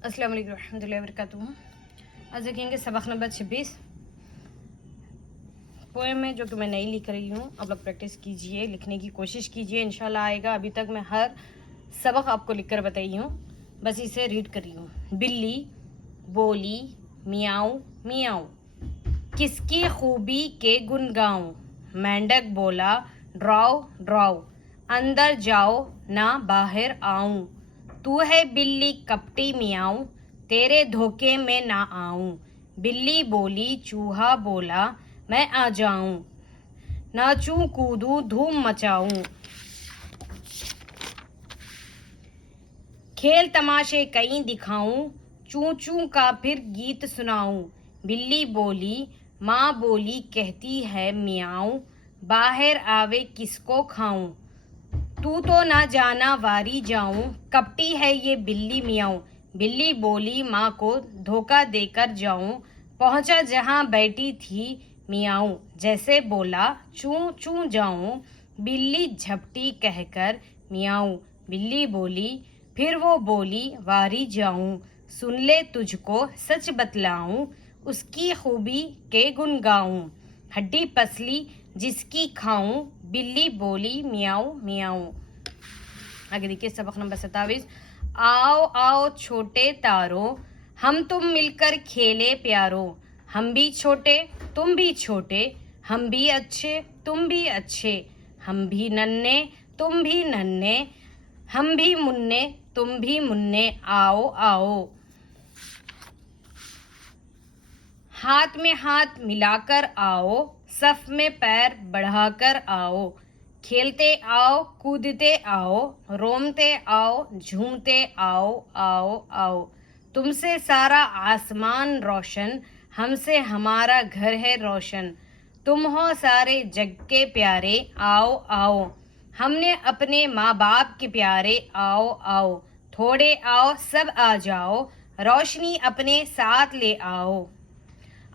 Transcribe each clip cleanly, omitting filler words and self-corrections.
अस्सलाम वालेकुम रहमतुल्लाहि व बरकातुहू। आज देखेंगे सबक नंबर 26 पोएम है जो कि मैं नहीं लिख रही हूँ। आप लोग प्रैक्टिस कीजिए, लिखने की कोशिश कीजिए, इंशाल्लाह आएगा। अभी तक मैं हर सबक आपको लिखकर बताई हूँ, बस इसे रीड कर रही हूँ। बिल्ली बोली मियाऊ मियाऊ, किसकी खूबी के गुन गाऊं। मेंढक बोला ड्राओ ड्राओ, अंदर जाओ ना बाहर आऊं। तू है बिल्ली कपटी मियाऊं, तेरे धोखे में ना आऊं। बिल्ली बोली चूहा बोला मैं आ जाऊं, नाचूं कूदूं धूम मचाऊं। खेल तमाशे कई दिखाऊं, चूं चूं का फिर गीत सुनाऊं। बिल्ली बोली माँ बोली कहती है मियाऊं, बाहर आवे किसको खाऊं। तू तो ना जाना वारी जाऊं, कपटी है ये बिल्ली मियाऊं। बिल्ली बोली माँ को धोखा देकर जाऊं, पहुंचा जहां बैठी थी मियाऊं। जैसे बोला चूं चूं जाऊं, बिल्ली झपटी कहकर मियाऊं। बिल्ली बोली फिर वो बोली वारी जाऊं, सुन ले तुझको सच बतलाऊं, उसकी खूबी के गुन गाऊं। हड्डी पसली जिसकी खाऊं, बिल्ली बोली मियाऊं मियाऊं। आगे देखिए सबक नंबर 27। आओ आओ छोटे तारो, हम तुम मिलकर खेले प्यारो। हम भी छोटे तुम भी छोटे, हम भी अच्छे तुम भी अच्छे। हम भी नन्हे तुम भी नन्हे, हम भी मुन्ने तुम भी मुन्ने। आओ आओ हाथ में हाथ मिलाकर आओ, सफ में पैर बढ़ाकर आओ। खेलते आओ कूदते आओ, रोमते आओ झूमते आओ आओ आओ। तुमसे सारा आसमान रोशन, हमसे हमारा घर है रोशन। तुम हो सारे जग के प्यारे, आओ आओ हमने अपने माँ बाप के प्यारे। आओ आओ थोड़े आओ सब आ जाओ, रोशनी अपने साथ ले आओ।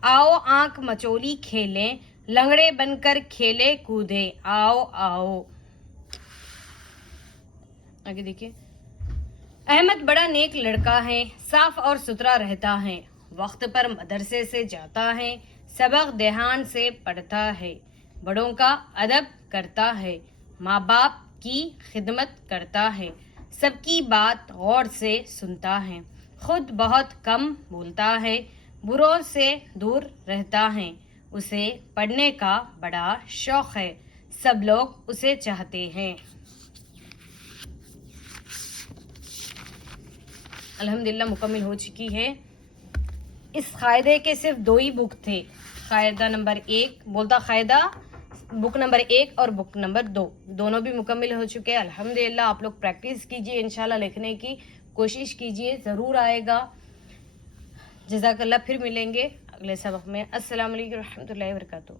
आओ आंख मचोली खेलें, लंगड़े बनकर खेले कूदे। आओ आओ आगे देखिए। अहमद बड़ा नेक लड़का है, साफ और सुथरा रहता है। वक्त पर मदरसे से जाता है, सबक ध्यान से पढ़ता है। बड़ों का अदब करता है, माँ बाप की खिदमत करता है। सबकी बात गौर से सुनता है, खुद बहुत कम बोलता है। बुरों से दूर रहता है, उसे पढ़ने का बड़ा शौक है। सब लोग उसे चाहते हैं। अल्हम्दुलिल्लाह मुकम्मल हो चुकी है। इस कायदे के सिर्फ 2 ही बुक थे। कायदा नंबर 1 बोलता कायदा, बुक नंबर 1 और बुक नंबर 2 दोनों भी मुकम्मल हो चुके हैं। अल्हम्दुलिल्लाह आप लोग प्रैक्टिस कीजिए, इंशाल्लाह लिखने की कोशिश कीजिए, ज़रूर आएगा। जज़ाकल्लाह। फिर मिलेंगे अगले सबक में। अस्सलाम वालेकुम रहमतुल्लाहि व बरकातुहू।